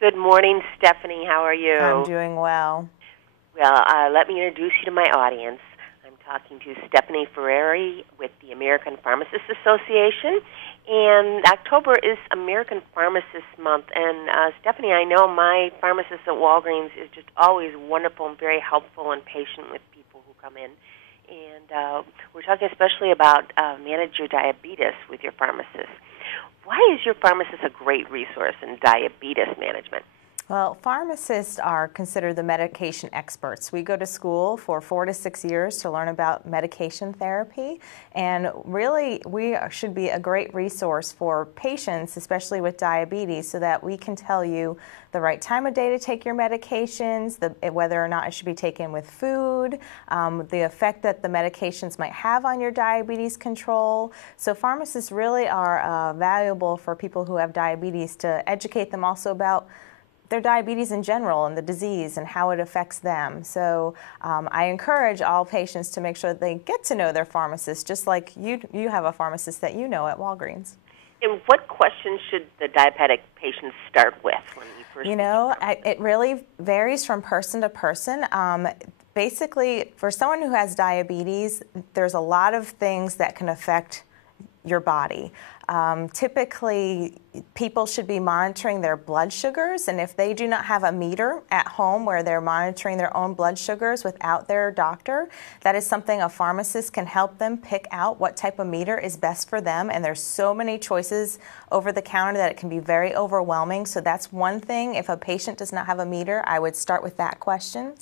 Good morning, Stephanie. How are you? I'm doing well. Well, let me introduce you to my audience. I'm talking to Stefanie Ferreri with the American Pharmacists Association, and October is American Pharmacists Month. And Stephanie, I know my pharmacist at Walgreens is just always wonderful and very helpful and patient with people who come in. And we're talking especially about manage your diabetes with your pharmacist. Why is your pharmacist a great resource in diabetes management? Well, pharmacists are considered the medication experts. We go to school for 4 to 6 years to learn about medication therapy, and really we should be a great resource for patients, especially with diabetes, so that we can tell you the right time of day to take your medications, whether or not it should be taken with food, the effect that the medications might have on your diabetes control. So pharmacists really are valuable for people who have diabetes, to educate them also about their diabetes in general and the disease and how it affects them. So I encourage all patients to make sure that they get to know their pharmacist, just like you have a pharmacist that you know at Walgreens. And what questions should the diabetic patients start with when you first it really varies from person to person. Basically, for someone who has diabetes, there's a lot of things that can affect your body. Typically, people should be monitoring their blood sugars, and if they do not have a meter at home where they're monitoring their own blood sugars without their doctor, that is something a pharmacist can help them pick out what type of meter is best for them. And there's so many choices over the counter that it can be very overwhelming. So that's one thing. If a patient does not have a meter, I would start with that question.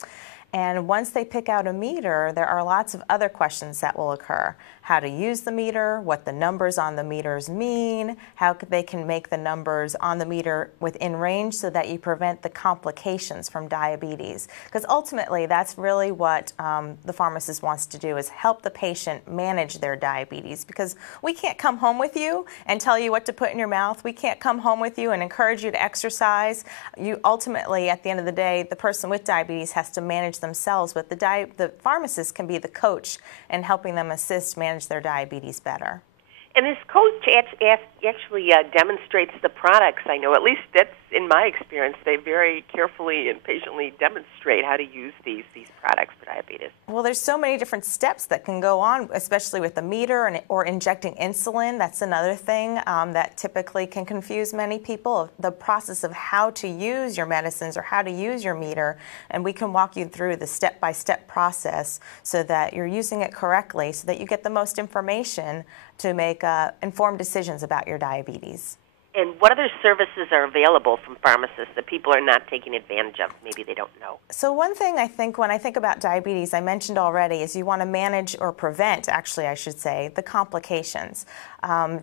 And once they pick out a meter, there are lots of other questions that will occur. How to use the meter, what the numbers on the meters mean, how they can make the numbers on the meter within range so that you prevent the complications from diabetes. Because ultimately, that's really what the pharmacist wants to do, is help the patient manage their diabetes. Because we can't come home with you and tell you what to put in your mouth. We can't come home with you and encourage you to exercise. You ultimately, at the end of the day, the person with diabetes has to manage themselves, but the pharmacist can be the coach in helping them assist manage their diabetes better. And this coach actually demonstrates the products. I know, at least that's in my experience, they very carefully and patiently demonstrate how to use these products for diabetes. Well, there's so many different steps that can go on, especially with the meter or injecting insulin. That's another thing that typically can confuse many people, the process of how to use your medicines or how to use your meter. And we can walk you through the step-by-step process so that you're using it correctly, so that you get the most information to make informed decisions about your diabetes. And what other services are available from pharmacists that people are not taking advantage of? Maybe they don't know. So one thing I think when I think about diabetes, I mentioned already, is you want to manage or prevent, actually I should say, the complications.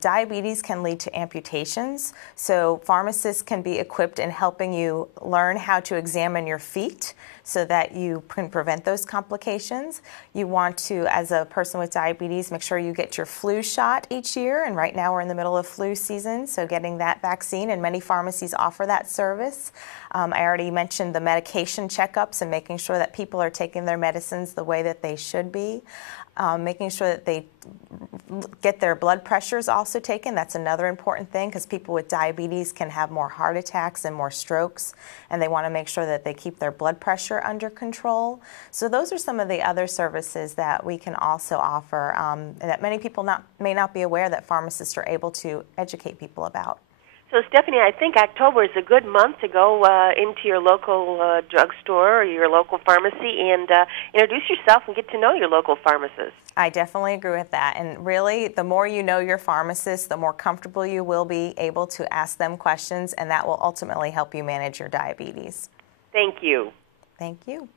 Diabetes can lead to amputations, so pharmacists can be equipped in helping you learn how to examine your feet so that you can prevent those complications. You want to, as a person with diabetes, make sure you get your flu shot each year, and right now we're in the middle of flu season, so getting that vaccine, and many pharmacies offer that service. I already mentioned the medication checkups and making sure that people are taking their medicines the way that they should be. Making sure that they get their blood pressures also taken. That's another important thing, because people with diabetes can have more heart attacks and more strokes, and they want to make sure that they keep their blood pressure under control. So those are some of the other services that we can also offer that many people may not be aware that pharmacists are able to educate people about. So, Stephanie, I think October is a good month to go into your local drugstore or your local pharmacy and introduce yourself and get to know your local pharmacist. I definitely agree with that. And really, the more you know your pharmacist, the more comfortable you will be able to ask them questions, and that will ultimately help you manage your diabetes. Thank you. Thank you.